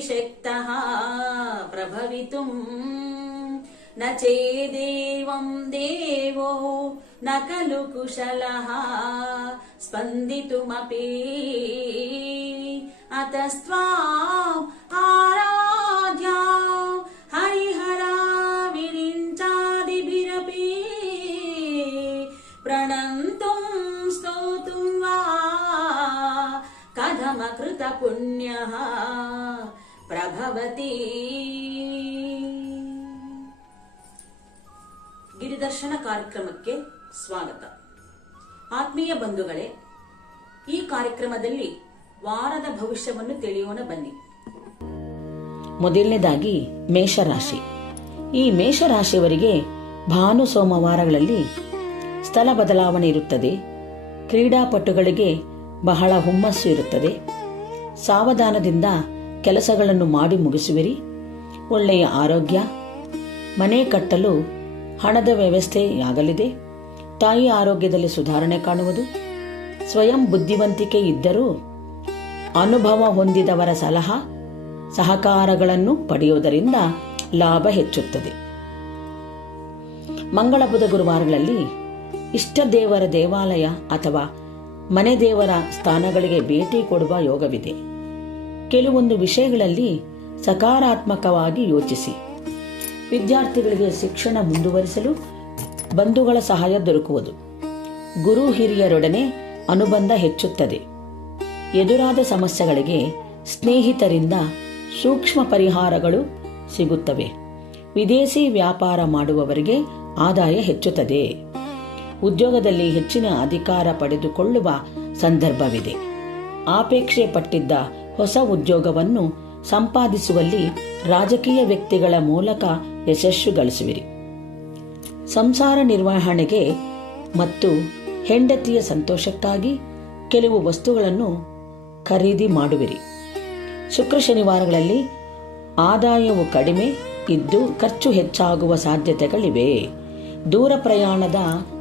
शक्तः प्रभवितुम् न चेदेवं देवो न खलु कुशलः स्पन्दितुमपि अतस्त्वाम् आराध्या हरिहरा विरिञ्चादिभिरपि प्रणन्तुं स्तोतुं वा कथमकृतपुण्यः ಪ್ರಭವತಿ. ಗಿರಿದರ್ಶನ ಕಾರ್ಯಕ್ರಮಕ್ಕೆ ಸ್ವಾಗತ. ಆತ್ಮೀಯ ಬಂಧುಗಳೇ, ಈ ಕಾರ್ಯಕ್ರಮದಲ್ಲಿ ವಾರದ ಭವಿಷ್ಯವನ್ನು ತಿಳಿಯೋಣ ಬನ್ನಿ. ಮೊದಲನೇದಾಗಿ ಮೇಷರಾಶಿ. ಈ ಮೇಷರಾಶಿಯವರಿಗೆ ಭಾನು ಸೋಮವಾರಗಳಲ್ಲಿ ಸ್ಥಳ ಬದಲಾವಣೆ ಇರುತ್ತದೆ. ಕ್ರೀಡಾಪಟುಗಳಿಗೆ ಬಹಳ ಹುಮ್ಮಸ್ಸು ಇರುತ್ತದೆ. ಸಾವಧಾನದಿಂದ ಕೆಲಸಗಳನ್ನು ಮಾಡಿ ಮುಗಿಸುವಿರಿ. ಒಳ್ಳೆಯ ಆರೋಗ್ಯ, ಮನೆ ಕಟ್ಟಲು ಹಣದ ವ್ಯವಸ್ಥೆಯಾಗಲಿದೆ. ತಾಯಿ ಆರೋಗ್ಯದಲ್ಲಿ ಸುಧಾರಣೆ ಕಾಣುವುದು. ಸ್ವಯಂ ಬುದ್ಧಿವಂತಿಕೆ ಇದ್ದರೂ ಅನುಭವ ಹೊಂದಿದವರ ಸಲಹಾ, ಸಹಕಾರಗಳನ್ನು ಪಡೆಯುವುದರಿಂದ ಲಾಭ ಹೆಚ್ಚುತ್ತದೆ. ಮಂಗಳ ಬುಧ ಗುರುವಾರಗಳಲ್ಲಿ ಇಷ್ಟ ದೇವರ ದೇವಾಲಯ ಅಥವಾ ಮನೆ ದೇವರ ಸ್ಥಾನಗಳಿಗೆ ಭೇಟಿ ಕೊಡುವ ಯೋಗವಿದೆ. ಕೆಲವೊಂದು ವಿಷಯಗಳಲ್ಲಿ ಸಕಾರಾತ್ಮಕವಾಗಿ ಯೋಚಿಸಿ. ವಿದ್ಯಾರ್ಥಿಗಳಿಗೆ ಶಿಕ್ಷಣ ಮುಂದುವರಿಸಲು ಬಂಧುಗಳ ಸಹಾಯ ದೊರಕುವುದು. ಗುರು ಹಿರಿಯರೊಡನೆ ಅನುಬಂಧ ಹೆಚ್ಚುತ್ತದೆ. ಎದುರಾದ ಸಮಸ್ಯೆಗಳಿಗೆ ಸ್ನೇಹಿತರಿಂದ ಸೂಕ್ಷ್ಮ ಪರಿಹಾರಗಳು ಸಿಗುತ್ತವೆ. ವಿದೇಶಿ ವ್ಯಾಪಾರ ಮಾಡುವವರಿಗೆ ಆದಾಯ ಹೆಚ್ಚುತ್ತದೆ. ಉದ್ಯೋಗದಲ್ಲಿ ಹೆಚ್ಚಿನ ಅಧಿಕಾರ ಪಡೆದುಕೊಳ್ಳುವ ಸಂದರ್ಭವಿದೆ. ಆಪೇಕ್ಷೆ ಪಟ್ಟಿದ್ದ ಹೊಸ ಉದ್ಯೋಗವನ್ನು ಸಂಪಾದಿಸುವಲ್ಲಿ ರಾಜಕೀಯ ವ್ಯಕ್ತಿಗಳ ಮೂಲಕ ಯಶಸ್ಸು ಗಳಿಸುವಿರಿ. ಸಂಸಾರ ನಿರ್ವಹಣೆಗೆ ಮತ್ತು ಹೆಂಡತಿಯ ಸಂತೋಷಕ್ಕಾಗಿ ಕೆಲವು ವಸ್ತುಗಳನ್ನು ಖರೀದಿ ಮಾಡುವಿರಿ. ಶುಕ್ರ ಶನಿವಾರಗಳಲ್ಲಿ ಆದಾಯವು ಕಡಿಮೆ ಇದ್ದು ಖರ್ಚು ಹೆಚ್ಚಾಗುವ ಸಾಧ್ಯತೆಗಳಿವೆ. ದೂರ ಪ್ರಯಾಣದ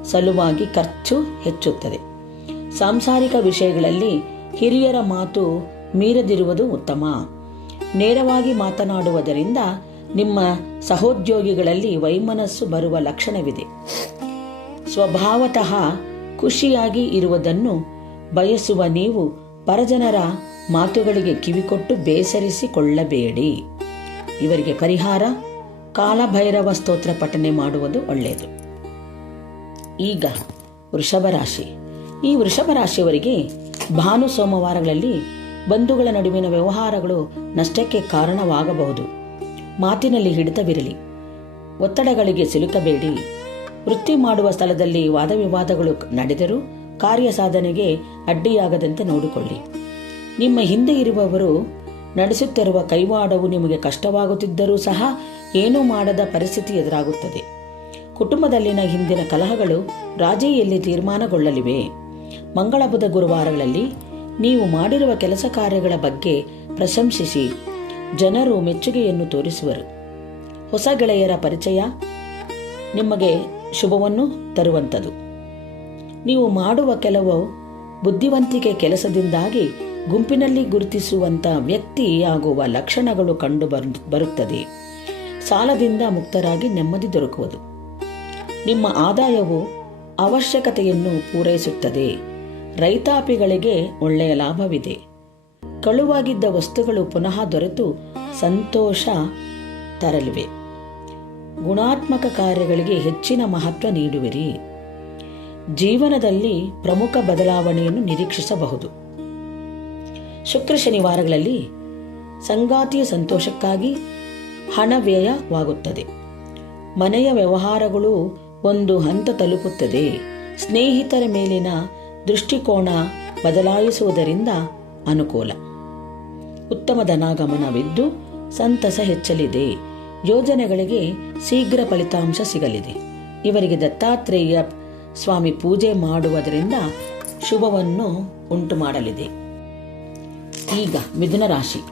ಸಲುವಾಗಿ ಖರ್ಚು ಹೆಚ್ಚುತ್ತದೆ. ಸಾಂಸಾರಿಕ ವಿಷಯಗಳಲ್ಲಿ ಹಿರಿಯರ ಮಾತು ಮೀರದಿರುವುದು ಉತ್ತಮ. ನೇರವಾಗಿ ಮಾತನಾಡುವುದರಿಂದ ನಿಮ್ಮ ಸಹೋದ್ಯೋಗಿಗಳಲ್ಲಿ ವೈಮನಸ್ಸು ಬರುವ ಲಕ್ಷಣವಿದೆ. ಸ್ವಭಾವತಃ ಖುಷಿಯಾಗಿ ಇರುವುದನ್ನು ಬಯಸುವ ನೀವು ಪರಜನರ ಮಾತುಗಳಿಗೆ ಕಿವಿಕೊಟ್ಟು ಬೇಸರಿಸಿಕೊಳ್ಳಬೇಡಿ. ಇವರಿಗೆ ಪರಿಹಾರ, ಕಾಲಭೈರವ ಸ್ತೋತ್ರ ಪಠನೆ ಮಾಡುವುದು ಒಳ್ಳೆಯದು. ಈಗ ವೃಷಭ ರಾಶಿ. ಈ ವೃಷಭ ರಾಶಿಯವರಿಗೆ ಭಾನು ಸೋಮವಾರಗಳಲ್ಲಿ ಬಂಧುಗಳ ನಡುವಿನ ವ್ಯವಹಾರಗಳು ನಷ್ಟಕ್ಕೆ ಕಾರಣವಾಗಬಹುದು. ಮಾತಿನಲ್ಲಿ ಹಿಡಿತವಿರಲಿ. ಒತ್ತಡಗಳಿಗೆ ಸಿಲುಕಬೇಡಿ. ವೃತ್ತಿ ಮಾಡುವ ಸ್ಥಳದಲ್ಲಿ ವಾದವಿವಾದಗಳು ನಡೆದರೂ ಕಾರ್ಯ ಸಾಧನೆಗೆ ಅಡ್ಡಿಯಾಗದಂತೆ ನೋಡಿಕೊಳ್ಳಿ. ನಿಮ್ಮ ಹಿಂದೆ ಇರುವವರು ನಡೆಸುತ್ತಿರುವ ಕೈವಾಡವು ನಿಮಗೆ ಕಷ್ಟವಾಗುತ್ತಿದ್ದರೂ ಸಹ ಏನೂ ಮಾಡದ ಪರಿಸ್ಥಿತಿ ಎದುರಾಗುತ್ತದೆ. ಕುಟುಂಬದಲ್ಲಿನ ಹಿಂದಿನ ಕಲಹಗಳು ರಾಜೆಯಲ್ಲಿ ತೀರ್ಮಾನಗೊಳ್ಳಲಿವೆ. ಮಂಗಳ ಬುಧ ಗುರುವಾರಗಳಲ್ಲಿ ನೀವು ಮಾಡಿರುವ ಕೆಲಸ ಕಾರ್ಯಗಳ ಬಗ್ಗೆ ಪ್ರಶಂಸಿಸಿ, ಜನರು ಮೆಚ್ಚುಗೆಯನ್ನು ತೋರಿಸುವರು. ಹೊಸ ಗೆಳೆಯರ ಪರಿಚಯ ನಿಮಗೆ ಶುಭವನ್ನು ತರುವಂಥದ್ದು ನೀವು ಮಾಡುವ ಕೆಲವು ಬುದ್ಧಿವಂತಿಕೆ ಕೆಲಸದಿಂದಾಗಿ ಗುಂಪಿನಲ್ಲಿ ಗುರುತಿಸುವಂತ ವ್ಯಕ್ತಿ ಆಗುವ ಲಕ್ಷಣಗಳು ಕಂಡು ಬರು- ಬರುತ್ತದೆ. ಸಾಲದಿಂದ ಮುಕ್ತರಾಗಿ ನೆಮ್ಮದಿ ದೊರಕುವುದು. ನಿಮ್ಮ ಆದಾಯವು ಅವಶ್ಯಕತೆಯನ್ನು ಪೂರೈಸುತ್ತದೆ. ರೈತಾಪಿಗಳಿಗೆ ಒಳ್ಳೆಯ ಲಾಭವಿದೆ. ಕಳುವಾಗಿದ್ದ ವಸ್ತುಗಳು ಪುನಃ ದೊರೆತು ಸಂತೋಷ ತರಲಿವೆ. ಗುಣಾತ್ಮಕ ಕಾರ್ಯಗಳಿಗೆ ಹೆಚ್ಚಿನ ಮಹತ್ವ ನೀಡುವಿರಿ. ಜೀವನದಲ್ಲಿ ಪ್ರಮುಖ ಬದಲಾವಣೆಯನ್ನು ನಿರೀಕ್ಷಿಸಬಹುದು. ಶುಕ್ರ ಶನಿವಾರಗಳಲ್ಲಿ ಸಂಗಾತಿಯ ಸಂತೋಷಕ್ಕಾಗಿ ಹಣ ವ್ಯಯವಾಗುತ್ತದೆ. ಮನೆಯ ವ್ಯವಹಾರಗಳು ಒಂದು ಹಂತ ತಲುಪುತ್ತದೆ. ಸ್ನೇಹಿತರ ಮೇಲಿನ ದೃಷ್ಟಿಕೋನ ಬದಲಾಯಿಸುವುದರಿಂದ ಅನುಕೂಲ. ಉತ್ತಮ ಧನಾಗಮನವಿದ್ದು ಸಂತಸ ಹೆಚ್ಚಲಿದೆ. ಯೋಜನೆಗಳಿಗೆ ಶೀಘ್ರ ಫಲಿತಾಂಶ ಸಿಗಲಿದೆ. ಇವರಿಗೆ ದತ್ತಾತ್ರೇಯ ಸ್ವಾಮಿ ಪೂಜೆ ಮಾಡುವುದರಿಂದ ಶುಭವನ್ನು ಉಂಟು ಮಾಡಲಿದೆ. ಈಗ ಮಿಥುನ ರಾಶಿ.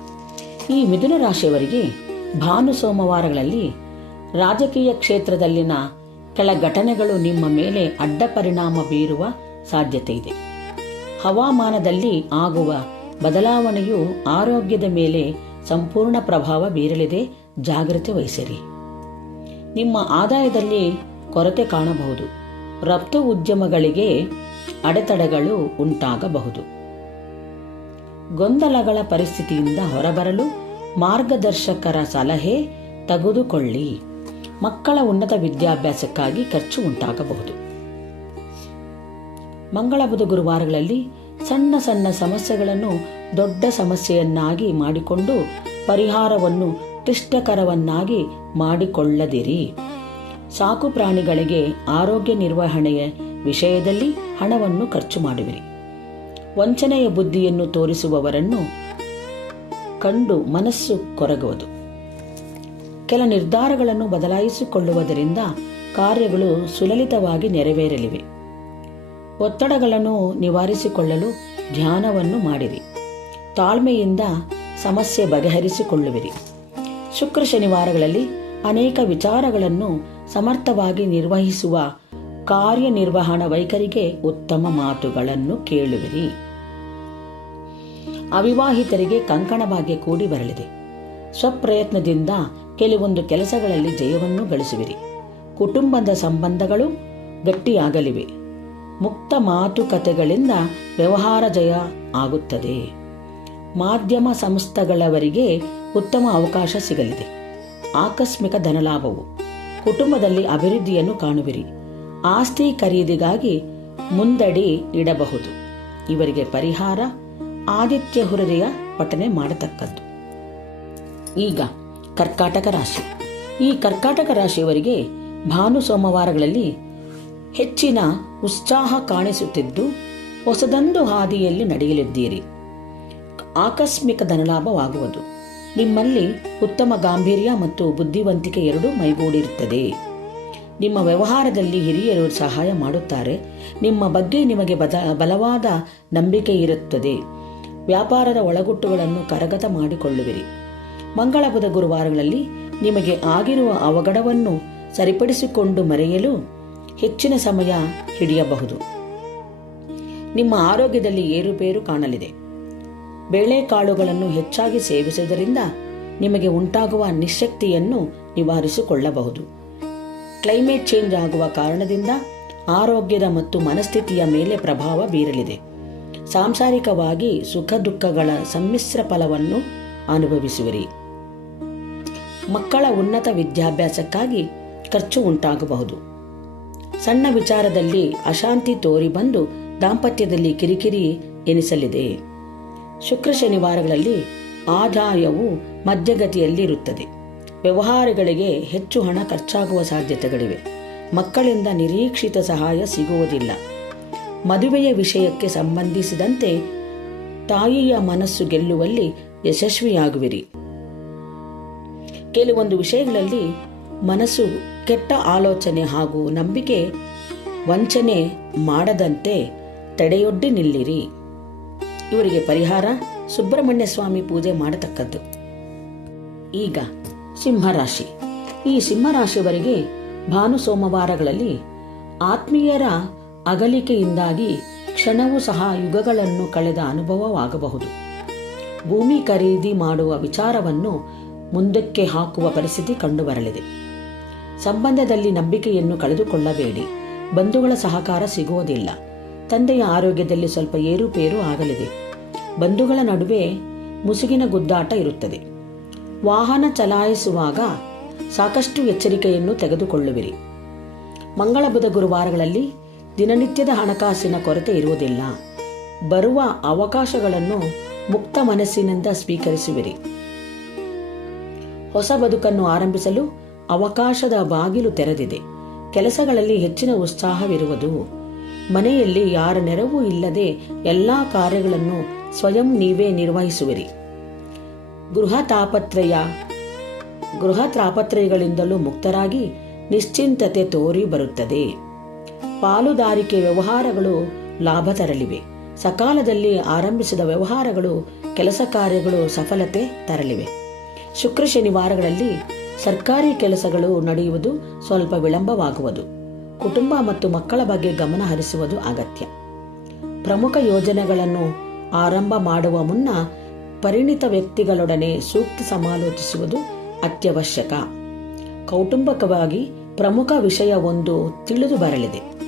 ಈ ಮಿಥುನ ರಾಶಿಯವರಿಗೆ ಭಾನು ಸೋಮವಾರಗಳಲ್ಲಿ ರಾಜಕೀಯ ಕ್ಷೇತ್ರದಲ್ಲಿನ ಕೆಲ ಘಟನೆಗಳು ನಿಮ್ಮ ಮೇಲೆ ಅಡ್ಡ ಪರಿಣಾಮ ಬೀರುವ ಸಾಧ್ಯತೆ ಇದೆ. ಹವಾಮಾನದಲ್ಲಿ ಆಗುವ ಬದಲಾವಣೆಯು ಆರೋಗ್ಯದ ಮೇಲೆ ಸಂಪೂರ್ಣ ಪ್ರಭಾವ ಬೀರಲಿದೆ. ಜಾಗ್ರತೆ ವಹಿಸಿರಿ. ನಿಮ್ಮ ಆದಾಯದಲ್ಲಿ ಕೊರತೆ ಕಾಣಬಹುದು. ರಫ್ತು ಉದ್ಯಮಗಳಿಗೆ ಅಡೆತಡೆಗಳು ಉಂಟಾಗಬಹುದು. ಗೊಂದಲಗಳ ಪರಿಸ್ಥಿತಿಯಿಂದ ಹೊರಬರಲು ಮಾರ್ಗದರ್ಶಕರ ಸಲಹೆ ತೆಗೆದುಕೊಳ್ಳಿ. ಮಕ್ಕಳ ಉನ್ನತ ವಿದ್ಯಾಭ್ಯಾಸಕ್ಕಾಗಿ ಖರ್ಚು ಉಂಟಾಗಬಹುದು. ಮಂಗಳ ಬುಧ ಗುರುವಾರಗಳಲ್ಲಿ ಸಣ್ಣ ಸಣ್ಣ ಸಮಸ್ಯೆಗಳನ್ನು ದೊಡ್ಡ ಸಮಸ್ಯೆಯನ್ನಾಗಿ ಮಾಡಿಕೊಂಡು ಪರಿಹಾರವನ್ನು ಕ್ಲಿಷ್ಟಕರವನ್ನಾಗಿ ಮಾಡಿಕೊಳ್ಳದಿರಿ. ಸಾಕು ಪ್ರಾಣಿಗಳಿಗೆ ಆರೋಗ್ಯ ನಿರ್ವಹಣೆಯ ವಿಷಯದಲ್ಲಿ ಹಣವನ್ನು ಖರ್ಚು ಮಾಡುವಿರಿ. ವಂಚನೆಯ ಬುದ್ಧಿಯನ್ನು ತೋರಿಸುವವರನ್ನು ಕಂಡು ಮನಸ್ಸು ಕೊರಗುವುದು. ಕೆಲ ನಿರ್ಧಾರಗಳನ್ನು ಬದಲಾಯಿಸಿಕೊಳ್ಳುವುದರಿಂದ ಕಾರ್ಯಗಳು ಸುಲಲಿತವಾಗಿ ನೆರವೇರಲಿವೆ. ಒತ್ತಡಗಳನ್ನು ನಿವಾರಿಸಿಕೊಳ್ಳಲು ಧ್ಯಾನವನ್ನು ಮಾಡಿರಿ. ತಾಳ್ಮೆಯಿಂದ ಸಮಸ್ಯೆ ಬಗೆಹರಿಸಿಕೊಳ್ಳುವಿರಿ. ಶುಕ್ರ ಶನಿವಾರಗಳಲ್ಲಿ ಅನೇಕ ವಿಚಾರಗಳನ್ನು ಸಮರ್ಥವಾಗಿ ನಿರ್ವಹಿಸುವ ಕಾರ್ಯನಿರ್ವಹಣಾ ವೈಖರಿಗೆ ಉತ್ತಮ ಮಾತುಗಳನ್ನು ಕೇಳುವಿರಿ. ಅವಿವಾಹಿತರಿಗೆ ಕಂಕಣವಾಗಿ ಕೂಡಿ ಬರಲಿದೆ. ಸ್ವಪ್ರಯತ್ನದಿಂದ ಕೆಲವೊಂದು ಕೆಲಸಗಳಲ್ಲಿ ಜಯವನ್ನು ಗಳಿಸುವಿರಿ. ಕುಟುಂಬದ ಸಂಬಂಧಗಳು ಗಟ್ಟಿಯಾಗಲಿವೆ. ಮುಕ್ತ ಮಾತುಕತೆಗಳಿಂದ ವ್ಯವಹಾರ ಜಯ ಆಗುತ್ತದೆ. ಮಾಧ್ಯಮ ಸಂಸ್ಥೆಗಳವರಿಗೆ ಉತ್ತಮ ಅವಕಾಶ ಸಿಗಲಿದೆ. ಆಕಸ್ಮಿಕ ಧನಲಾಭವು. ಕುಟುಂಬದಲ್ಲಿ ಅಭಿವೃದ್ಧಿಯನ್ನು ಕಾಣುವಿರಿ. ಆಸ್ತಿ ಖರೀದಿಗಾಗಿ ಮುಂದಡಿ ಇಡಬಹುದು. ಇವರಿಗೆ ಪರಿಹಾರ, ಆದಿತ್ಯ ಹೃದಯ ಪಠನೆ ಮಾಡತಕ್ಕದ್ದು. ಈಗ ಕರ್ಕಾಟಕ ರಾಶಿ. ಈ ಕರ್ಕಾಟಕ ರಾಶಿಯವರಿಗೆ ಭಾನು ಸೋಮವಾರಗಳಲ್ಲಿ ಹೆಚ್ಚಿನ ಉತ್ಸಾಹ ಕಾಣಿಸುತ್ತಿದ್ದು ಹೊಸದೊಂದು ಹಾದಿಯಲ್ಲಿ ನಡೆಯಲಿದ್ದೀರಿ. ಆಕಸ್ಮಿಕ ಧನಲಾಭವಾಗುವುದು. ನಿಮ್ಮಲ್ಲಿ ಉತ್ತಮ ಗಾಂಭೀರ್ಯ ಮತ್ತು ಬುದ್ಧಿವಂತಿಕೆ ಎರಡೂ ಮೈಗೂಡಿರುತ್ತದೆ. ನಿಮ್ಮ ವ್ಯವಹಾರದಲ್ಲಿ ಹಿರಿಯರು ಸಹಾಯ ಮಾಡುತ್ತಾರೆ. ನಿಮ್ಮ ಬಗ್ಗೆ ನಿಮಗೆ ಬದ, ಬಲವಾದ ನಂಬಿಕೆ ಇರುತ್ತದೆ. ವ್ಯಾಪಾರದ ಒಳಗುಟ್ಟುಗಳನ್ನು ಕರಗತ ಮಾಡಿಕೊಳ್ಳುವಿರಿ. ಮಂಗಳ ಬುಧ ಗುರುವಾರಗಳಲ್ಲಿ ನಿಮಗೆ ಆಗಿರುವ ಅವಘಡವನ್ನು ಸರಿಪಡಿಸಿಕೊಂಡು ಮರೆಯಲು ಹೆಚ್ಚಿನ ಸಮಯ ಹಿಡಿಯಬಹುದು. ನಿಮ್ಮ ಆರೋಗ್ಯದಲ್ಲಿ ಏರುಪೇರು ಕಾಣಲಿದೆ. ಬೇಳೆಕಾಳುಗಳನ್ನು ಹೆಚ್ಚಾಗಿ ಸೇವಿಸುವುದರಿಂದ ನಿಮಗೆ ಉಂಟಾಗುವ ನಿಶಕ್ತಿಯನ್ನು ನಿವಾರಿಸಿಕೊಳ್ಳಬಹುದು. ಕ್ಲೈಮೇಟ್ ಚೇಂಜ್ ಆಗುವ ಕಾರಣದಿಂದ ಆರೋಗ್ಯದ ಮತ್ತು ಮನಸ್ಥಿತಿಯ ಮೇಲೆ ಪ್ರಭಾವ ಬೀರಲಿದೆ. ಸಾಂಸಾರಿಕವಾಗಿ ಸುಖ ದುಃಖಗಳ ಸಮ್ಮಿಶ್ರ ಫಲವನ್ನು ಅನುಭವಿಸುವಿರಿ. ಮಕ್ಕಳ ಉನ್ನತ ವಿದ್ಯಾಭ್ಯಾಸಕ್ಕಾಗಿ ಖರ್ಚು ಉಂಟಾಗಬಹುದು. ಸಣ್ಣ ವಿಚಾರದಲ್ಲಿ ಅಶಾಂತಿ ತೋರಿ ಬಂದು ದಾಂಪತ್ಯದಲ್ಲಿ ಕಿರಿಕಿರಿ ಎನಿಸಲಿದೆ. ಶುಕ್ರ ಶನಿವಾರಗಳಲ್ಲಿ ಆದಾಯವು ಮಧ್ಯಗತಿಯಲ್ಲಿರುತ್ತದೆ. ವ್ಯವಹಾರಗಳಿಗೆ ಹೆಚ್ಚು ಹಣ ಖರ್ಚಾಗುವ ಸಾಧ್ಯತೆಗಳಿವೆ. ಮಕ್ಕಳಿಂದ ನಿರೀಕ್ಷಿತ ಸಹಾಯ ಸಿಗುವುದಿಲ್ಲ. ಮದುವೆಯ ವಿಷಯಕ್ಕೆ ಸಂಬಂಧಿಸಿದಂತೆ ತಾಯಿಯ ಮನಸ್ಸು ಗೆಲ್ಲುವಲ್ಲಿ ಯಶಸ್ವಿಯಾಗುವಿರಿ. ಕೆಲವೊಂದು ವಿಷಯಗಳಲ್ಲಿ ಮನಸ್ಸು ಕೆಟ್ಟ ಆಲೋಚನೆ ಹಾಗೂ ನಂಬಿಕೆ ವಂಚನೆ ಮಾಡದಂತೆ ತಡೆಯೊಡ್ಡಿ ನಿಲ್ಲಿರಿ. ಇವರಿಗೆ ಪರಿಹಾರ ಸುಬ್ರಹ್ಮಣ್ಯ ಸ್ವಾಮಿ ಪೂಜೆ ಮಾಡತಕ್ಕದ್ದು. ಈಗ ಸಿಂಹರಾಶಿ. ಈ ಸಿಂಹರಾಶಿಯವರಿಗೆ ಭಾನು ಸೋಮವಾರಗಳಲ್ಲಿ ಆತ್ಮೀಯರ ಅಗಲಿಕೆಯಿಂದಾಗಿ ಕ್ಷಣವೂ ಸಹ ಯುಗಗಳನ್ನು ಕಳೆದ ಅನುಭವವಾಗಬಹುದು. ಭೂಮಿ ಖರೀದಿ ಮಾಡುವ ವಿಚಾರವನ್ನು ಮುಂದಕ್ಕೆ ಹಾಕುವ ಪರಿಸ್ಥಿತಿ ಕಂಡುಬರಲಿದೆ. ಸಂಬಂಧದಲ್ಲಿ ನಂಬಿಕೆಯನ್ನು ಕಳೆದುಕೊಳ್ಳಬೇಡಿ. ಬಂಧುಗಳ ಸಹಕಾರ ಸಿಗುವುದಿಲ್ಲ. ತಂದೆಯ ಆರೋಗ್ಯದಲ್ಲಿ ಸ್ವಲ್ಪ ಏರುಪೇರು ಆಗಲಿದೆ. ಬಂಧುಗಳ ನಡುವೆ ಮುಸುಗಿನ ಗುದ್ದಾಟ ಇರುತ್ತದೆ. ವಾಹನ ಚಲಾಯಿಸುವಾಗ ಸಾಕಷ್ಟು ಎಚ್ಚರಿಕೆಯನ್ನು ತೆಗೆದುಕೊಳ್ಳುವಿರಿ. ಮಂಗಳ ಬುಧ ಗುರುವಾರಗಳಲ್ಲಿ ದಿನನಿತ್ಯದ ಹಣಕಾಸಿನ ಕೊರತೆ ಇರುವುದಿಲ್ಲ. ಬರುವ ಅವಕಾಶಗಳನ್ನು ಮುಕ್ತ ಮನಸ್ಸಿನಿಂದ ಸ್ವೀಕರಿಸುವಿರಿ. ಹೊಸ ಬದುಕನ್ನು ಆರಂಭಿಸಲು ಅವಕಾಶದ ಬಾಗಿಲು ತೆರೆದಿದೆ. ಕೆಲಸಗಳಲ್ಲಿ ಹೆಚ್ಚಿನ ಉತ್ಸಾಹವಿರುವುದು. ಮನೆಯಲ್ಲಿ ಯಾರ ನೆರವು ಇಲ್ಲದೆ ಎಲ್ಲಾ ಕಾರ್ಯಗಳನ್ನು ಸ್ವಯಂ ನೀವೇ ನಿರ್ವಹಿಸುವಿರಿ. ಗೃಹ ತಾಪತ್ರಯ, ಗೃಹ ತಾಪತ್ರಯಗಳಿಂದಲೂ ಮುಕ್ತರಾಗಿ ನಿಶ್ಚಿಂತತೆ ತೋರಿ ಬರುತ್ತದೆ. ಪಾಲುದಾರಿಕೆ ವ್ಯವಹಾರಗಳು ಲಾಭ ತರಲಿವೆ. ಸಕಾಲದಲ್ಲಿ ಆರಂಭಿಸಿದ ವ್ಯವಹಾರಗಳು, ಕೆಲಸ ಕಾರ್ಯಗಳು ಸಫಲತೆ ತರಲಿವೆ. ಶುಕ್ರ ಶನಿವಾರಗಳಲ್ಲಿ ಸರ್ಕಾರಿ ಕೆಲಸಗಳು ನಡೆಯುವುದು ಸ್ವಲ್ಪ ವಿಳಂಬವಾಗುವುದು. ಕುಟುಂಬ ಮತ್ತು ಮಕ್ಕಳ ಬಗ್ಗೆ ಗಮನ ಹರಿಸುವುದು ಅಗತ್ಯ. ಪ್ರಮುಖ ಯೋಜನೆಗಳನ್ನು ಆರಂಭ ಮಾಡುವ ಮುನ್ನ ಪರಿಣಿತ ವ್ಯಕ್ತಿಗಳೊಡನೆ ಸೂಕ್ತ ಸಮಾಲೋಚಿಸುವುದು ಅತ್ಯವಶ್ಯಕ. ಕೌಟುಂಬಿಕವಾಗಿ ಪ್ರಮುಖ ವಿಷಯವೊಂದು ತಿಳಿದು ಬರಲಿದೆ.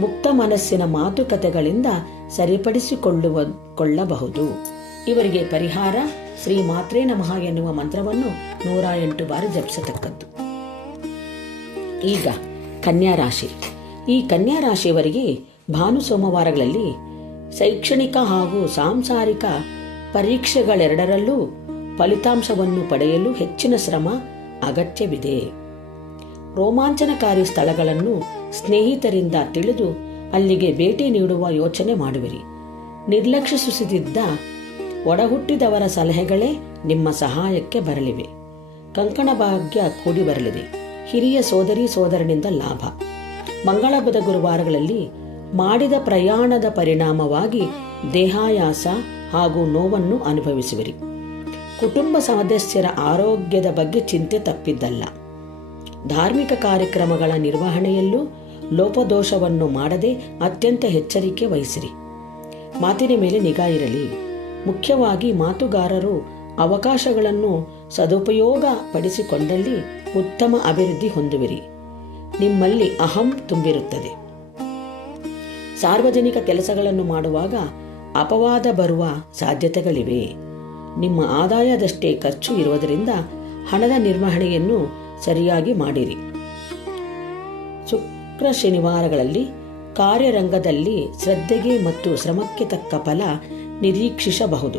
ಮುಕ್ತ ಮನಸ್ಸಿನ ಮಾತುಕತೆಗಳಿಂದ ಸರಿಪಡಿಸಿಕೊಳ್ಳುವ ಕೊಳ್ಳಬಹುದು ಇವರಿಗೆ ಪರಿಹಾರ ಶ್ರೀ ಮಾತ್ರೇ ನಮಃ ಎನ್ನುವ ಮಂತ್ರವನ್ನು ನೂರ ಎಂಟು ಬಾರಿ ಜಪಿಸತಕ್ಕದ್ದು. ಈಗ ಕನ್ಯಾ ರಾಶಿ. ಈ ಕನ್ಯಾ ರಾಶಿಯವರಿಗೆ ಭಾನು ಸೋಮವಾರಗಳಲ್ಲಿ ಶೈಕ್ಷಣಿಕ ಹಾಗೂ ಸಾಂಸಾರಿಕ ಪರೀಕ್ಷೆಗಳೆರಡರಲ್ಲೂ ಫಲಿತಾಂಶವನ್ನು ಪಡೆಯಲು ಹೆಚ್ಚಿನ ಶ್ರಮ ಅಗತ್ಯವಿದೆ. ರೋಮಾಂಚನಕಾರಿ ಸ್ಥಳಗಳನ್ನು ಸ್ನೇಹಿತರಿಂದ ತಿಳಿದು ಅಲ್ಲಿಗೆ ಭೇಟಿ ನೀಡುವ ಯೋಚನೆ ಮಾಡುವಿರಿ. ನಿರ್ಲಕ್ಷಿಸುತ್ತಿದ್ದ ಒಡಹುಟ್ಟಿದವರ ಸಲಹೆಗಳೇ ನಿಮ್ಮ ಸಹಾಯಕ್ಕೆ ಬರಲಿವೆ. ಕಂಕಣ ಭಾಗ್ಯ ಕೂಡಿ ಬರಲಿದೆ. ಹಿರಿಯ ಸೋದರಿ ಸೋದರನಿಂದ ಲಾಭ. ಮಂಗಳ ಗುರುವಾರಗಳಲ್ಲಿ ಮಾಡಿದ ಪ್ರಯಾಣದ ಪರಿಣಾಮವಾಗಿ ದೇಹಾಯಾಸ ಹಾಗೂ ನೋವನ್ನು ಅನುಭವಿಸುವಿರಿ. ಕುಟುಂಬ ಸದಸ್ಯರ ಆರೋಗ್ಯದ ಬಗ್ಗೆ ಚಿಂತೆ ತಪ್ಪಿದ್ದಲ್ಲ. ಧಾರ್ಮಿಕ ಕಾರ್ಯಕ್ರಮಗಳ ನಿರ್ವಹಣೆಯಲ್ಲೂ ಲೋಪದೋಷವನ್ನು ಮಾಡದೆ ಅತ್ಯಂತ ಎಚ್ಚರಿಕೆ ವಹಿಸಿರಿ. ಮಾತಿನ ಮೇಲೆ ನಿಗಾ ಇರಲಿ. ಮುಖ್ಯವಾಗಿ ಮಾತುಗಾರರು ಅವಕಾಶಗಳನ್ನು ಸದುಪಯೋಗ ಪಡಿಸಿಕೊಂಡಲ್ಲಿ ಉತ್ತಮ ಅಭಿವೃದ್ಧಿ ಹೊಂದುವಿರಿ. ನಿಮ್ಮಲ್ಲಿ ಅಹಂ ತುಂಬಿರುತ್ತದೆ. ಸಾರ್ವಜನಿಕ ಕೆಲಸಗಳನ್ನು ಮಾಡುವಾಗ ಅಪವಾದ ಬರುವ ಸಾಧ್ಯತೆಗಳಿವೆ. ನಿಮ್ಮ ಆದಾಯದಷ್ಟೇ ಖರ್ಚು ಇರುವುದರಿಂದ ಹಣದ ನಿರ್ವಹಣೆಯನ್ನು ಸರಿಯಾಗಿ ಮಾಡಿರಿ. ಶುಕ್ರ ಶನಿವಾರಗಳಲ್ಲಿ ಕಾರ್ಯರಂಗದಲ್ಲಿ ಶ್ರದ್ಧೆಗೆ ಮತ್ತು ಶ್ರಮಕ್ಕೆ ತಕ್ಕ ಫಲ ನಿರೀಕ್ಷಿಸಬಹುದು.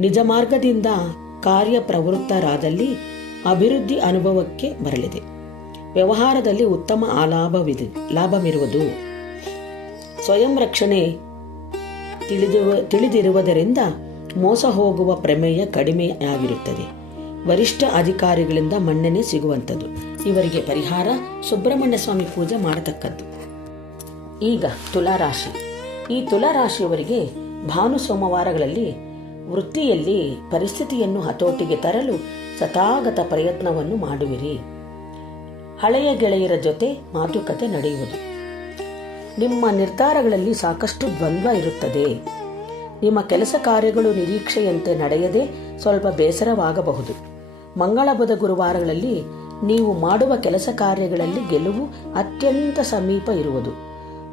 ನಿಜ ಮಾರ್ಗದಿಂದ ಕಾರ್ಯಪ್ರವೃತ್ತರಾದಲ್ಲಿ ಅಭಿವೃದ್ಧಿ ಅನುಭವಕ್ಕೆ ಬರಲಿದೆ. ವ್ಯವಹಾರದಲ್ಲಿ ಉತ್ತಮ ಆಲಾಭವಿದೆ, ಲಾಭವಿರುವುದು ಸ್ವಯಂ ರಕ್ಷಣೆ ತಿಳಿದಿರುವ ತಿಳಿದಿರುವುದರಿಂದ ಮೋಸ ಹೋಗುವ ಪ್ರಮೇಯ ಕಡಿಮೆಯಾಗಿರುತ್ತದೆ. ವರಿಷ್ಠ ಅಧಿಕಾರಿಗಳಿಂದ ಮನ್ನಣೆ ಸಿಗುವಂಥದ್ದು. ಇವರಿಗೆ ಪರಿಹಾರ ಸುಬ್ರಹ್ಮಣ್ಯ ಸ್ವಾಮಿ ಪೂಜೆ ಮಾಡತಕ್ಕದ್ದು. ಈಗ ತುಲಾರಾಶಿ. ಈ ತುಲಾರಾಶಿಯವರಿಗೆ ಭಾನು ಸೋಮವಾರಗಳಲ್ಲಿ ವೃತ್ತಿಯಲ್ಲಿ ಪರಿಸ್ಥಿತಿಯನ್ನು ಹತೋಟಿಗೆ ತರಲು ಸತಾಗತ ಪ್ರಯತ್ನವನ್ನು ಮಾಡುವಿರಿ. ಹಳೆಯ ಗೆಳೆಯರ ಜೊತೆ ಮಾತುಕತೆ ನಡೆಯುವುದು. ನಿಮ್ಮ ನಿರ್ಧಾರಗಳಲ್ಲಿ ಸಾಕಷ್ಟು ದ್ವಂದ್ವ ಇರುತ್ತದೆ. ನಿಮ್ಮ ಕೆಲಸ ಕಾರ್ಯಗಳು ನಿರೀಕ್ಷೆಯಂತೆ ನಡೆಯದೆ ಸ್ವಲ್ಪ ಬೇಸರವಾಗಬಹುದು. ಮಂಗಳ ಬುಧ ಗುರುವಾರಗಳಲ್ಲಿ ನೀವು ಮಾಡುವ ಕೆಲಸ ಕಾರ್ಯಗಳಲ್ಲಿ ಗೆಲುವು ಅತ್ಯಂತ ಸಮೀಪ ಇರುವುದು.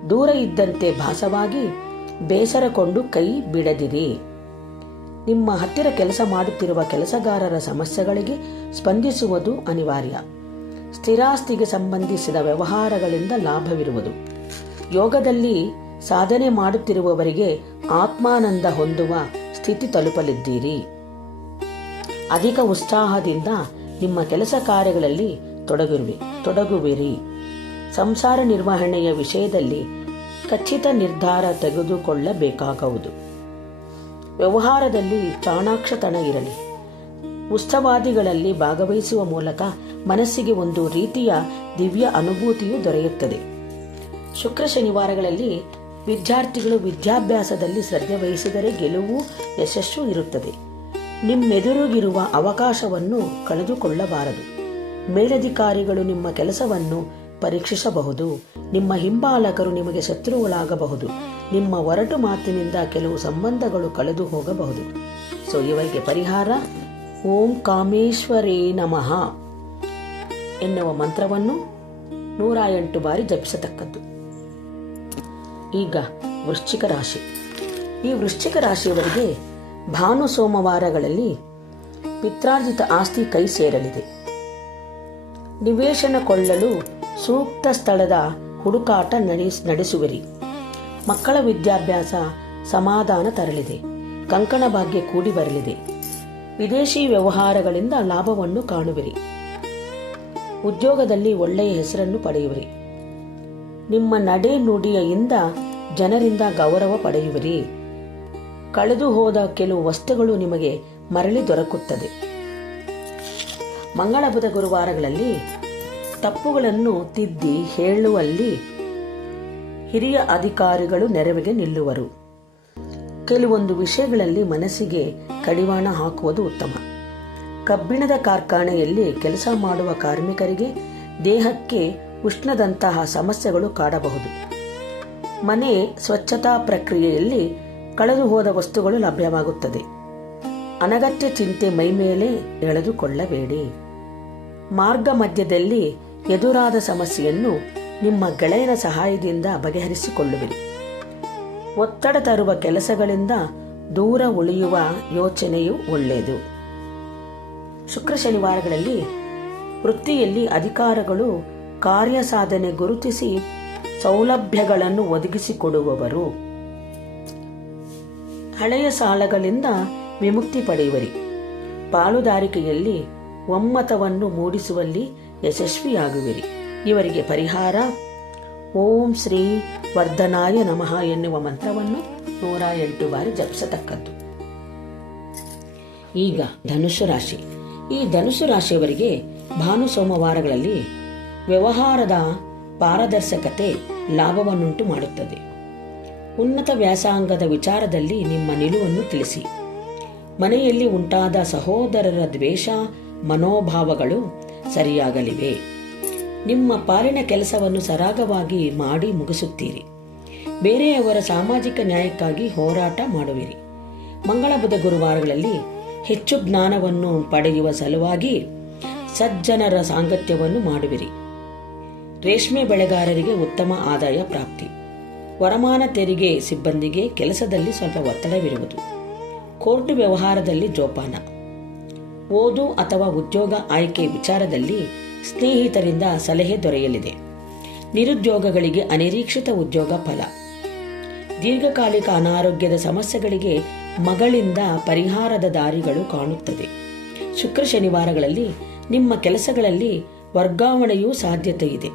ದೂರ ಇದ್ದಂತೆ ಭಾಸವಾಗಿ ಬೇಸರಕೊಂಡು ಕೈ ಬಿಡದಿರಿ. ನಿಮ್ಮ ಹತ್ತಿರ ಕೆಲಸ ಮಾಡುತ್ತಿರುವ ಕೆಲಸಗಾರರ ಸಮಸ್ಯೆಗಳಿಗೆ ಸ್ಪಂದಿಸುವುದು ಅನಿವಾರ್ಯ. ಸ್ಥಿರಾಸ್ತಿಗೆ ಸಂಬಂಧಿಸಿದ ವ್ಯವಹಾರಗಳಿಂದ ಲಾಭವಿರುವುದು. ಯೋಗದಲ್ಲಿ ಸಾಧನೆ ಮಾಡುತ್ತಿರುವವರಿಗೆ ಆತ್ಮಾನಂದ ಹೊಂದುವ ಸ್ಥಿತಿ ತಲುಪಲಿದ್ದೀರಿ. ಅಧಿಕ ಉತ್ಸಾಹದಿಂದ ನಿಮ್ಮ ಕೆಲಸ ಕಾರ್ಯಗಳಲ್ಲಿ ತೊಡಗಿರುವೆ, ತೊಡಗುವಿರಿ. ಸಂಸಾರ ನಿರ್ವಹಣೆಯ ವಿಷಯದಲ್ಲಿ ಖಚಿತ ನಿರ್ಧಾರ ತೆಗೆದುಕೊಳ್ಳಬೇಕಾಗುವುದು. ವ್ಯವಹಾರದಲ್ಲಿ ಚಾಣಾಕ್ಷತನ ಇರಲಿ. ಉತ್ಸವಾದಿಗಳಲ್ಲಿ ಭಾಗವಹಿಸುವ ಮೂಲಕ ಮನಸ್ಸಿಗೆ ಒಂದು ರೀತಿಯ ದಿವ್ಯ ಅನುಭೂತಿಯು ದೊರೆಯುತ್ತದೆ. ಶುಕ್ರ ಶನಿವಾರಗಳಲ್ಲಿ ವಿದ್ಯಾರ್ಥಿಗಳು ವಿದ್ಯಾಭ್ಯಾಸದಲ್ಲಿ ಶ್ರದ್ಧೆ ವಹಿಸಿದರೆ ಗೆಲುವು ಯಶಸ್ಸು ಇರುತ್ತದೆ. ನಿಮ್ಮೆದುರುಗಿರುವ ಅವಕಾಶವನ್ನು ಕಳೆದುಕೊಳ್ಳಬಾರದು. ಮೇಲಧಿಕಾರಿಗಳು ನಿಮ್ಮ ಕೆಲಸವನ್ನು ಪರೀಕ್ಷಿಸಬಹುದು. ನಿಮ್ಮ ಹಿಂಬಾಲಕರು ನಿಮಗೆ ಶತ್ರುಗಳಾಗಬಹುದು. ನಿಮ್ಮ ಒರಟು ಮಾತಿನಿಂದ ಕೆಲವು ಸಂಬಂಧಗಳು ಕಳೆದು ಹೋಗಬಹುದು. ಸೊ ಇವರಿಗೆ ಪರಿಹಾರ? ಓಂ ಕಾಮೇಶ್ವರೇ ನಮಃ ಎನ್ನುವ ಮಂತ್ರವನ್ನು ನೂರ ಎಂಟು ಬಾರಿ ಜಪಿಸತಕ್ಕದ್ದು. ಈಗ ವೃಶ್ಚಿಕ ರಾಶಿ. ಈ ವೃಶ್ಚಿಕ ರಾಶಿಯವರಿಗೆ ಭಾನು ಸೋಮವಾರಗಳಲ್ಲಿ ಪಿತ್ರಾರ್ಜಿತ ಆಸ್ತಿ ಕೈ ಸೇರಲಿದೆ. ನಿವೇಶನ ಕೊಳ್ಳಲು ಸೂಕ್ತ ಸ್ಥಳದ ಹುಡುಕಾಟ ನಡೆಸ್ ನಡೆಸುವಿರಿ. ಮಕ್ಕಳ ವಿದ್ಯಾಭ್ಯಾಸ ಸಮಾಧಾನ ತರಲಿದೆ. ಕಂಕಣ ಭಾಗ್ಯ ಕೂಡಿ ಬರಲಿದೆ. ವಿದೇಶಿ ವ್ಯವಹಾರಗಳಿಂದ ಲಾಭವನ್ನು ಕಾಣುವಿರಿ. ಉದ್ಯೋಗದಲ್ಲಿ ಒಳ್ಳೆಯ ಹೆಸರನ್ನು ಪಡೆಯುವಿರಿ. ನಿಮ್ಮ ನಡೆ ನುಡಿಯಿಂದ ಜನರಿಂದ ಗೌರವ ಪಡೆಯುವಿರಿ. ಕಳೆದು ಹೋದ ಕೆಲವು ವಸ್ತುಗಳು ನಿಮಗೆ ಮರಳಿ ದೊರಕುತ್ತದೆ. ಮಂಗಳ ಬುಧ ಗುರುವಾರಗಳಲ್ಲಿ ತಪ್ಪುಗಳನ್ನು ತಿದ್ದಿ ಹೇಳುವಲ್ಲಿ ಹಿರಿಯ ಅಧಿಕಾರಿಗಳು ನೆರವಿಗೆ ನಿಲ್ಲುವರು. ಕೆಲವೊಂದು ವಿಷಯಗಳಲ್ಲಿ ಮನಸ್ಸಿಗೆ ಕಡಿವಾಣ ಹಾಕುವುದು ಉತ್ತಮ. ಕಬ್ಬಿಣದ ಕಾರ್ಖಾನೆಯಲ್ಲಿ ಕೆಲಸ ಮಾಡುವ ಕಾರ್ಮಿಕರಿಗೆ ದೇಹಕ್ಕೆ ಉಷ್ಣದಂತಹ ಸಮಸ್ಯೆಗಳು ಕಾಡಬಹುದು. ಮನೆ ಸ್ವಚ್ಛತಾ ಪ್ರಕ್ರಿಯೆಯಲ್ಲಿ ಕಳೆದು ಹೋದ ವಸ್ತುಗಳು ಲಭ್ಯವಾಗುತ್ತದೆ. ಅನಗತ್ಯ ಚಿಂತೆ ಮೈಮೇಲೆ ಎಳೆದುಕೊಳ್ಳಬೇಡಿ. ಮಾರ್ಗ ಮಧ್ಯದಲ್ಲಿ ಎದುರಾದ ಸಮಸ್ಯೆಯನ್ನು ನಿಮ್ಮ ಗೆಳೆಯನ ಸಹಾಯದಿಂದ ಬಗೆಹರಿಸಿಕೊಳ್ಳುವಿರಿ. ಒತ್ತಡ ತರುವ ಕೆಲಸಗಳಿಂದ ದೂರ ಉಳಿಯುವ ಯೋಚನೆಯು ಒಳ್ಳೆಯದು. ಶುಕ್ರ ಶನಿವಾರಗಳಲ್ಲಿ ವೃತ್ತಿಯಲ್ಲಿ ಅಧಿಕಾರಗಳು ಕಾರ್ಯ ಸಾಧನೆ ಗುರುತಿಸಿ ಸೌಲಭ್ಯಗಳನ್ನು ಒದಗಿಸಿಕೊಡುವವರು. ಹಳೆಯ ಸಾಲಗಳಿಂದ ವಿಮುಕ್ತಿ ಪಡೆಯುವರಿ. ಪಾಲುದಾರಿಕೆಯಲ್ಲಿ ಒಮ್ಮತವನ್ನು ಮೂಡಿಸುವಲ್ಲಿ ಯಶಸ್ವಿಯಾಗುವಿರಿ. ಇವರಿಗೆ ಪರಿಹಾರ. ಓಂ ಶ್ರೀ ವರ್ಧನಾಯ ನಮಃ ಎನ್ನುವ ಮಂತ್ರವನ್ನು ನೂರ ಎಂಟು ಬಾರಿ ಜಪಿಸತಕ್ಕದ್ದು. ಈಗ ಧನುಸು ರಾಶಿ. ಈ ಧನುಸು ರಾಶಿಯವರಿಗೆ ಭಾನು ಸೋಮವಾರಗಳಲ್ಲಿ ವ್ಯವಹಾರದ ಪಾರದರ್ಶಕತೆ ಲಾಭವನ್ನುಂಟು ಮಾಡುತ್ತದೆ. ಉನ್ನತ ವ್ಯಾಸಾಂಗದ ವಿಚಾರದಲ್ಲಿ ನಿಮ್ಮ ನಿಲುವನ್ನು ತಿಳಿಸಿ. ಮನೆಯಲ್ಲಿ ಉಂಟಾದ ಸಹೋದರರ ದ್ವೇಷ, ಮನೋಭಾವಗಳು ಸರಿಯಾಗಲಿವೆ. ನಿಮ್ಮ ಪಾಲಿನ ಕೆಲಸವನ್ನು ಸರಾಗವಾಗಿ ಮಾಡಿ ಮುಗಿಸುತ್ತೀರಿ. ಬೇರೆಯವರ ಸಾಮಾಜಿಕ ನ್ಯಾಯಕ್ಕಾಗಿ ಹೋರಾಟ ಮಾಡುವಿರಿ. ಮಂಗಳ ಬುಧ ಗುರುವಾರಗಳಲ್ಲಿ ಹೆಚ್ಚು ಜ್ಞಾನವನ್ನು ಪಡೆಯುವ ಸಲುವಾಗಿ ಸಜ್ಜನರ ಸಾಂಗತ್ಯವನ್ನು ಮಾಡುವಿರಿ. ರೇಷ್ಮೆ ಬೆಳೆಗಾರರಿಗೆ ಉತ್ತಮ ಆದಾಯ ಪ್ರಾಪ್ತಿ. ವರಮಾನ ತೆರಿಗೆ ಸಿಬ್ಬಂದಿಗೆ ಕೆಲಸದಲ್ಲಿ ಸ್ವಲ್ಪ ಒತ್ತಡವಿರುವುದು. ಕೋರ್ಟ್ ವ್ಯವಹಾರದಲ್ಲಿ ಜೋಪಾನ. ಓದು ಅಥವಾ ಉದ್ಯೋಗ ಆಯ್ಕೆ ವಿಚಾರದಲ್ಲಿ ಸ್ನೇಹಿತರಿಂದ ಸಲಹೆ ದೊರೆಯಲಿದೆ. ನಿರುದ್ಯೋಗಗಳಿಗೆ ಅನಿರೀಕ್ಷಿತ ಉದ್ಯೋಗ ಫಲ. ದೀರ್ಘಕಾಲಿಕ ಅನಾರೋಗ್ಯದ ಸಮಸ್ಯೆಗಳಿಗೆ ಮಗಳಿಂದ ಪರಿಹಾರದ ದಾರಿಗಳು ಕಾಣುತ್ತದೆ. ಶುಕ್ರ ಶನಿವಾರಗಳಲ್ಲಿ ನಿಮ್ಮ ಕೆಲಸಗಳಲ್ಲಿ ವರ್ಗಾವಣೆಯೂ ಸಾಧ್ಯತೆ ಇದೆ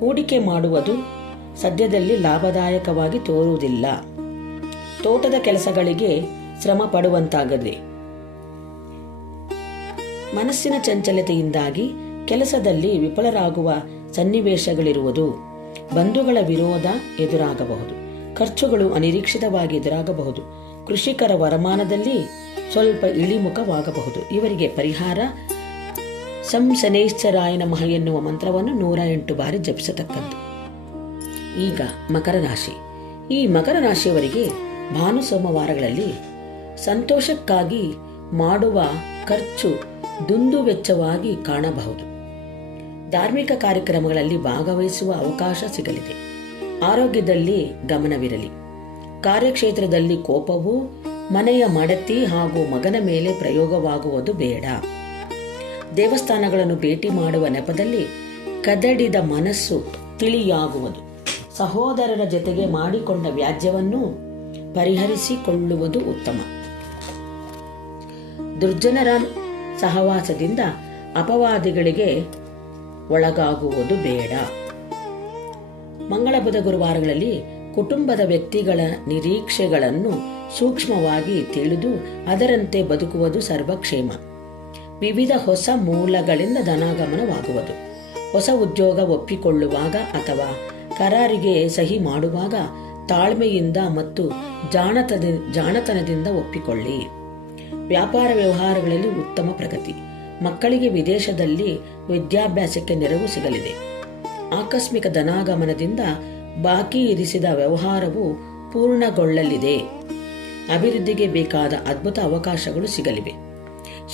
ಹೂಡಿಕೆ ಮಾಡುವುದು ಸದ್ಯದಲ್ಲಿ ಲಾಭದಾಯಕವಾಗಿ ತೋರುವುದಿಲ್ಲ. ತೋಟದ ಕೆಲಸಗಳಿಗೆ ಶ್ರಮ ಪಡುವಂತಾಗದೆ. ಮನಸ್ಸಿನ ಚಂಚಲತೆಯಿಂದಾಗಿ ಕೆಲಸದಲ್ಲಿ ವಿಫಲರಾಗುವ ಸನ್ನಿವೇಶಗಳಿರುವುದು ಬಂಧುಗಳ ವಿರೋಧ ಎದುರಾಗಬಹುದು. ಖರ್ಚುಗಳು ಅನಿರೀಕ್ಷಿತವಾಗಿ ಎದುರಾಗಬಹುದು. ಕೃಷಿಕರ ವರಮಾನದಲ್ಲಿ ಸ್ವಲ್ಪ ಇಳಿಮುಖವಾಗಬಹುದು. ಇವರಿಗೆ ಪರಿಹಾರ ಸಂ ಮಹ ಎನ್ನುವ ಮಂತ್ರವನ್ನು ನೂರ ಎಂಟು ಬಾರಿ ಜಪಿಸತಕ್ಕದ್ದು ಈಗ ಮಕರ ರಾಶಿ. ಈ ಮಕರ ರಾಶಿಯವರಿಗೆ ಭಾನು ಸೋಮವಾರಗಳಲ್ಲಿ ಸಂತೋಷಕ್ಕಾಗಿ ಮಾಡುವ ಖರ್ಚು ದುಂದು ವೆಚ್ಚವಾಗಿ ಕಾಣಬಹುದು. ಧಾರ್ಮಿಕ ಕಾರ್ಯಕ್ರಮಗಳಲ್ಲಿ ಭಾಗವಹಿಸುವ ಅವಕಾಶ ಸಿಗಲಿದೆ. ಆರೋಗ್ಯದಲ್ಲಿ ಗಮನವಿರಲಿ. ಕಾರ್ಯಕ್ಷೇತ್ರದಲ್ಲಿ ಕೋಪವು ಮನೆಯ ಮಡತಿ ಹಾಗೂ ಮಗನ ಮೇಲೆ ಪ್ರಯೋಗವಾಗುವುದು ಬೇಡ. ದೇವಸ್ಥಾನಗಳನ್ನು ಭೇಟಿ ಮಾಡುವ ನೆಪದಲ್ಲಿ ಕದಡಿದ ಮನಸ್ಸು ತಿಳಿಯಾಗುವುದು. ಸಹೋದರರ ಜೊತೆಗೆ ಮಾಡಿಕೊಂಡ ವ್ಯಾಜ್ಯವನ್ನು ಪರಿಹರಿಸಿಕೊಳ್ಳುವುದು ಉತ್ತಮ. ದುರ್ಜನರ ಸಹವಾಸದಿಂದ ಅಪವಾದಿಗಳಿಗೆ ಒಳಗಾಗುವುದು ಬೇಡ. ಮಂಗಳ ಬುಧ ಗುರುವಾರಗಳಲ್ಲಿ ಕುಟುಂಬದ ವ್ಯಕ್ತಿಗಳ ನಿರೀಕ್ಷೆಗಳನ್ನು ಸೂಕ್ಷ್ಮವಾಗಿ ತಿಳಿದು ಅದರಂತೆ ಬದುಕುವುದು ಸರ್ವಕ್ಷೇಮ. ವಿವಿಧ ಹೊಸ ಮೂಲಗಳಿಂದ ಧನಾಗಮನವಾಗುವುದು. ಹೊಸ ಉದ್ಯೋಗ ಒಪ್ಪಿಕೊಳ್ಳುವಾಗ ಅಥವಾ ಕರಾರಿಗೆ ಸಹಿ ಮಾಡುವಾಗ ತಾಳ್ಮೆಯಿಂದ ಮತ್ತು ಜಾಣತನ ಜಾಣತನದಿಂದ ಒಪ್ಪಿಕೊಳ್ಳಿ. ವ್ಯಾಪಾರ ವ್ಯವಹಾರಗಳಲ್ಲಿ ಉತ್ತಮ ಪ್ರಗತಿ. ಮಕ್ಕಳಿಗೆ ವಿದೇಶದಲ್ಲಿ ವಿದ್ಯಾಭ್ಯಾಸಕ್ಕೆ ನೆರವು ಸಿಗಲಿದೆ. ಆಕಸ್ಮಿಕ ಧನಾಗಮನದಿಂದ ಬಾಕಿ ಇರಿಸಿದ ವ್ಯವಹಾರವು ಪೂರ್ಣಗೊಳ್ಳಲಿದೆ. ಅಭಿವೃದ್ಧಿಗೆ ಬೇಕಾದ ಅದ್ಭುತ ಅವಕಾಶಗಳು ಸಿಗಲಿವೆ.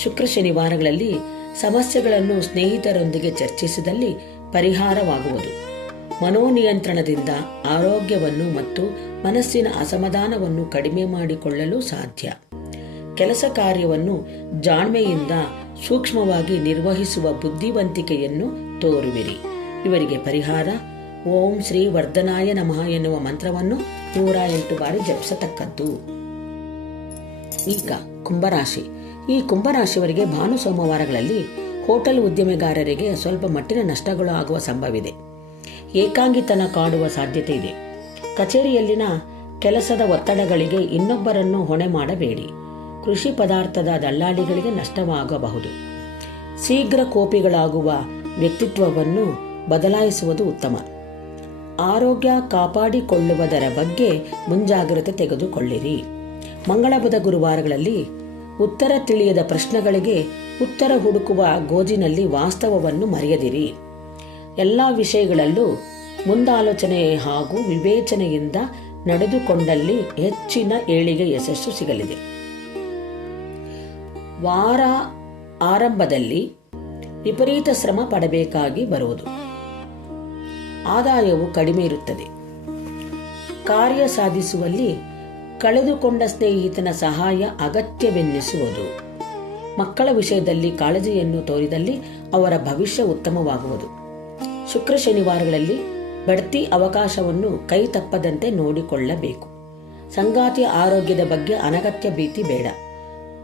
ಶುಕ್ರ ಶನಿವಾರಗಳಲ್ಲಿ ಸಮಸ್ಯೆಗಳನ್ನು ಸ್ನೇಹಿತರೊಂದಿಗೆ ಚರ್ಚಿಸಿದಲ್ಲಿ ಪರಿಹಾರವಾಗುವುದು. ಮನೋನಿಯಂತ್ರಣದಿಂದ ಆರೋಗ್ಯವನ್ನು ಮತ್ತು ಮನಸ್ಸಿನ ಅಸಮಾಧಾನವನ್ನು ಕಡಿಮೆ ಮಾಡಿಕೊಳ್ಳಲು ಸಾಧ್ಯ. ಕೆಲಸ ಕಾರ್ಯವನ್ನು ಜಾಣ್ಮೆಯಿಂದ ಸೂಕ್ಷ್ಮವಾಗಿ ನಿರ್ವಹಿಸುವ ಬುದ್ಧಿವಂತಿಕೆಯನ್ನು ತೋರುವಿರಿ. ಇವರಿಗೆ ಪರಿಹಾರ, ಓಂ ಶ್ರೀ ವರ್ಧನಾಯ ನಮಃ ಎನ್ನುವ ಮಂತ್ರವನ್ನು ನೂರ ಎಂಟು ಬಾರಿ ಜಪಿಸತಕ್ಕದ್ದು. ಈಗ ಕುಂಭರಾಶಿ. ಈ ಕುಂಭರಾಶಿಯವರಿಗೆ ಭಾನು ಸೋಮವಾರಗಳಲ್ಲಿ ಹೋಟೆಲ್ ಉದ್ಯಮಿಗಾರರಿಗೆ ಸ್ವಲ್ಪ ಮಟ್ಟಿನ ನಷ್ಟಗಳು ಆಗುವ ಸಂಭವವಿದೆ. ಏಕಾಂಗಿತನ ಕಾಡುವ ಸಾಧ್ಯತೆ ಇದೆ. ಕಚೇರಿಯಲ್ಲಿನ ಕೆಲಸದ ಒತ್ತಡಗಳಿಗೆ ಇನ್ನೊಬ್ಬರನ್ನು ಹೊಣೆ ಮಾಡಬೇಡಿ. ಕೃಷಿ ಪದಾರ್ಥದ ದಲ್ಲಾಳಿಗಳಿಗೆ ನಷ್ಟವಾಗಬಹುದು. ಶೀಘ್ರ ಕೋಪಿಗಳಾಗುವ ವ್ಯಕ್ತಿತ್ವವನ್ನು ಬದಲಾಯಿಸುವುದು ಉತ್ತಮ. ಆರೋಗ್ಯ ಕಾಪಾಡಿಕೊಳ್ಳುವುದರ ಬಗ್ಗೆ ಮುಂಜಾಗ್ರತೆ ತೆಗೆದುಕೊಳ್ಳಿರಿ. ಮಂಗಳ ಬುಧ ಗುರುವಾರಗಳಲ್ಲಿ ಉತ್ತರ ತಿಳಿಯದ ಪ್ರಶ್ನೆಗಳಿಗೆ ಉತ್ತರ ಹುಡುಕುವ ಗೋಜಿನಲ್ಲಿ ವಾಸ್ತವವನ್ನು ಮರೆಯದಿರಿ. ಎಲ್ಲ ವಿಷಯಗಳಲ್ಲೂ ಮುಂದಾಲೋಚನೆ ಹಾಗೂ ವಿವೇಚನೆಯಿಂದ ನಡೆದುಕೊಂಡಲ್ಲಿ ಹೆಚ್ಚಿನ ಏಳಿಗೆ ಯಶಸ್ಸು ಸಿಗಲಿದೆ. ವಾರ ಆರಂಭದಲ್ಲಿ ವಿಪರೀತ ಶ್ರಮ ಪಡಬೇಕಾಗಿ ಬರುವುದು. ಆದಾಯವು ಕಡಿಮೆ ಇರುತ್ತದೆ. ಕಾರ್ಯ ಸಾಧಿಸುವಲ್ಲಿ ಕಳೆದುಕೊಂಡ ಸ್ನೇಹಿತನ ಸಹಾಯ ಅಗತ್ಯವೆನ್ನಿಸುವುದು. ಮಕ್ಕಳ ವಿಷಯದಲ್ಲಿ ಕಾಳಜಿಯನ್ನು ತೋರಿದಲ್ಲಿ ಅವರ ಭವಿಷ್ಯ ಉತ್ತಮವಾಗುವುದು. ಶುಕ್ರ ಶನಿವಾರಗಳಲ್ಲಿ ಬಡ್ತಿ ಅವಕಾಶವನ್ನು ಕೈ ತಪ್ಪದಂತೆ ನೋಡಿಕೊಳ್ಳಬೇಕು. ಸಂಗಾತಿಯ ಆರೋಗ್ಯದ ಬಗ್ಗೆ ಅನಗತ್ಯ ಭೀತಿ ಬೇಡ.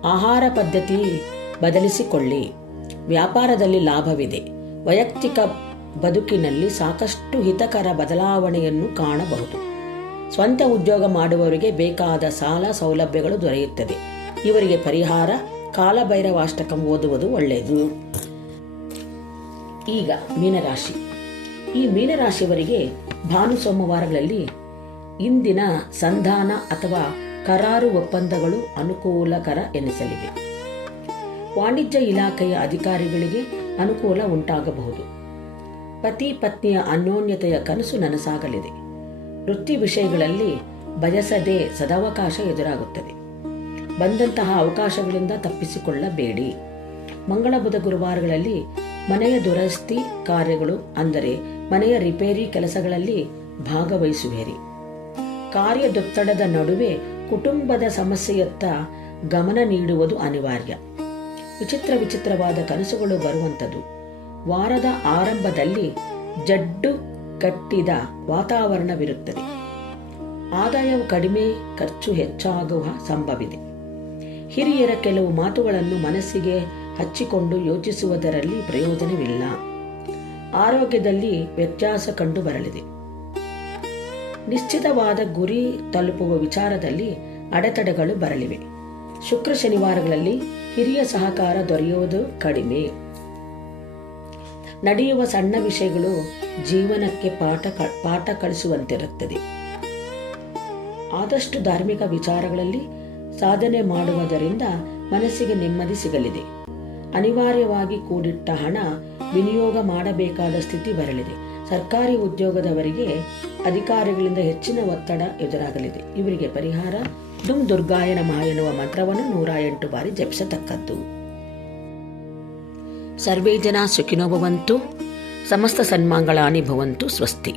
ಆಹಾರ ಪದ್ಧತಿ ಬದಲಿಸಿಕೊಳ್ಳಿ. ವ್ಯಾಪಾರದಲ್ಲಿ ಲಾಭವಿದೆ. ವೈಯಕ್ತಿಕ ಬದುಕಿನಲ್ಲಿ ಸಾಕಷ್ಟು ಹಿತಕರ ಬದಲಾವಣೆಯನ್ನು ಕಾಣಬಹುದು. ಸ್ವಂತ ಉದ್ಯೋಗ ಮಾಡುವವರಿಗೆ ಬೇಕಾದ ಸಾಲ ಸೌಲಭ್ಯಗಳು ದೊರೆಯುತ್ತದೆ. ಇವರಿಗೆ ಪರಿಹಾರ, ಕಾಲಭೈರವಾಷ್ಟಕಂ ಓದುವುದು ಒಳ್ಳೆಯದು. ಈಗ ಮೀನರಾಶಿ. ಈ ಮೀನರಾಶಿಯವರಿಗೆ ಭಾನು ಸೋಮವಾರಗಳಲ್ಲಿ ಇಂದಿನ ಸಂಧಾನ ಅಥವಾ ಕರಾರು ಒಪ್ಪಂದಗಳು ಅನುಕೂಲಕರ ಎನಿಸಲಿವೆ. ವಾಣಿಜ್ಯ ಇಲಾಖೆಯ ಅಧಿಕಾರಿಗಳಿಗೆ ಅನುಕೂಲ ಉಂಟಾಗಬಹುದು. ಪತಿ ಪತ್ನಿಯ ಅನ್ಯೋನ್ಯತೆಯ ಕನಸು ನನಸಾಗಲಿದೆ. ವೃತ್ತಿ ವಿಷಯಗಳಲ್ಲಿ ಬಯಸದೆ ಸದಾವಕಾಶ ಎದುರಾಗುತ್ತದೆ. ಬಂದಂತಹ ಅವಕಾಶಗಳಿಂದ ತಪ್ಪಿಸಿಕೊಳ್ಳಬೇಡಿ. ಮಂಗಳ ಬುಧ ಗುರುವಾರಗಳಲ್ಲಿ ಮನೆಯ ದುರಸ್ತಿ ಕಾರ್ಯಗಳು ಅಂದರೆ ಮನೆಯ ರಿಪೇರಿ ಕೆಲಸಗಳಲ್ಲಿ ಭಾಗವಹಿಸುವಿರಿ. ಕಾರ್ಯದೊತ್ತಡದ ನಡುವೆ ಕುಟುಂಬದ ಸಮಸ್ಯೆಯತ್ತ ಗಮನ ನೀಡುವುದು ಅನಿವಾರ್ಯ. ವಿಚಿತ್ರ ವಿಚಿತ್ರವಾದ ಕನಸುಗಳು ಬರುವಂಥದ್ದು ವಾರದ ಆರಂಭದಲ್ಲಿ ಜಡ್ಡು ಕಟ್ಟಿದ ವಾತಾವರಣವಿರುತ್ತದೆ. ಆದಾಯವು ಕಡಿಮೆ, ಖರ್ಚು ಹೆಚ್ಚಾಗುವ ಸಂಭವಿದೆ. ಹಿರಿಯರ ಕೆಲವು ಮಾತುಗಳನ್ನು ಮನಸ್ಸಿಗೆ ಹಚ್ಚಿಕೊಂಡು ಯೋಚಿಸುವುದರಲ್ಲಿ ಪ್ರಯೋಜನವಿಲ್ಲ. ಆರೋಗ್ಯದಲ್ಲಿ ವ್ಯತ್ಯಾಸ ಕಂಡು ಬರಲಿದೆ. ನಿಶ್ಚಿತವಾದ ಗುರಿ ತಲುಪುವ ವಿಚಾರದಲ್ಲಿ ಅಡೆತಡೆಗಳು ಬರಲಿವೆ. ಶುಕ್ರ ಶನಿವಾರಗಳಲ್ಲಿ ಹಿರಿಯ ಸಹಕಾರ ದೊರೆಯುವುದು ಕಡಿಮೆ. ನಡೆಯುವ ಸಣ್ಣ ವಿಷಯಗಳು ಜೀವನಕ್ಕೆ ಪಾಠ ಪಾಠ ಕಲಿಸುವಂತಿರುತ್ತದೆ ಆದಷ್ಟು ಧಾರ್ಮಿಕ ವಿಚಾರಗಳಲ್ಲಿ ಸಾಧನೆ ಮಾಡುವುದರಿಂದ ಮನಸ್ಸಿಗೆ ನೆಮ್ಮದಿ ಸಿಗಲಿದೆ. ಅನಿವಾರ್ಯವಾಗಿ ಕೂಡಿಟ್ಟ ಹಣ ವಿನಿಯೋಗ ಮಾಡಬೇಕಾದ ಸ್ಥಿತಿ ಬರಲಿದೆ. ಸರ್ಕಾರಿ ಉದ್ಯೋಗದವರಿಗೆ ಅಧಿಕಾರಿಗಳಿಂದ ಹೆಚ್ಚಿನ ಒತ್ತಡ ಎದುರಾಗಲಿದೆ. ಇವರಿಗೆ ಪರಿಹಾರ ಡುಂ ದುರ್ಗಾಯ ನಮಃ ಎನ್ನುವ ಮಂತ್ರವನ್ನು ನೂರ ಎಂಟು ಬಾರಿ ಜಪಿಸತಕ್ಕದ್ದು. ಸರ್ವೇ ಜನ ಸುಖಿನೋ ಭವಂತು, ಸಮಸ್ತ ಸನ್ಮಾಂಗಳಾನಿ ಭವಂತು ಸ್ವಸ್ತಿ.